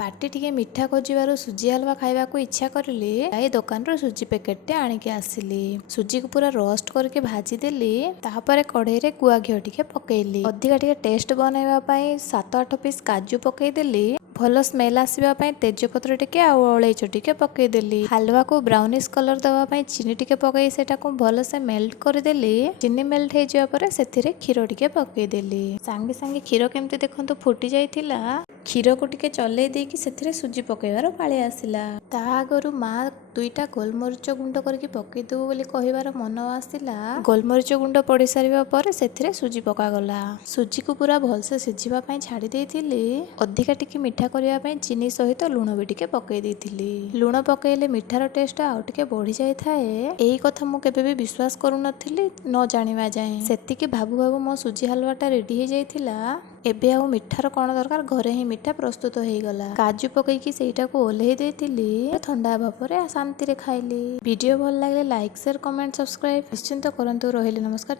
Party टिके मिठा खोजिबारु सुजी हलवा खाइबा को इच्छा करली ए दुकान रो सुजी पैकेट टे आनिके आसिली। सुजी को पूरा रोस्ट करके भाजी देली। तापरे कढ़ई रे गुआ घिओ टिके पकेइली। अधिका टिके टेस्ट बनैबा पई 7-8 पीस काजू पकेइ देली। भल स्मेल आसवा तेजपत्र टिके आउ अलैच टिके पकई देली। हलवा को ब्राउनिश कलर दवा पई चीनी टिके पकई सेटा को भल से मेल्ट कर देली। चीनी मेल्ट हे जिवा परे सेथिरे क्षीर टिके पकई देली। सांगे सांगे क्षीर केमते देखंतु फुटी जाइथिला। क्षीर को टिके चलै देकी सेथिरे सुजी पकईबार पाळे आसिला। ता आगरु मा 2टा गोलमरिच गुंड करके पकई देबो बोली कहिबार मन आसिला। गोलमरिच गुंड पड़ी सारिबा परे सेथिरे सुजी पका गला। सुजी को पूरा भल से सिझिबा पई छाडी देइथिली। अधिका टिके मिठा करिया पई चीनी सहित लूण भी टिके पकई देइथिली। लूण पकईले मिठार टेस्ट आउ टिके बढ़ी जाय थाए। एई कथा मु केबे भी विश्वास करू नथिली न जानिबा जाय। सेतिके भाबु भाबु मो सुजी हलवाटा रेडी हे जाइथिला। एबे आउ मिठार कोन दरकार घरे ही मिठा प्रस्तुत हो गला। काजू पकईकी सेटा को ओल्हेई देइथिली। ठंडा हेबा परे शांति रे खाइली। वीडियो भल लागले लाइक शेयर कमेंट सब्सक्राइब निश्चिंत करंतु। रहिले नमस्कार।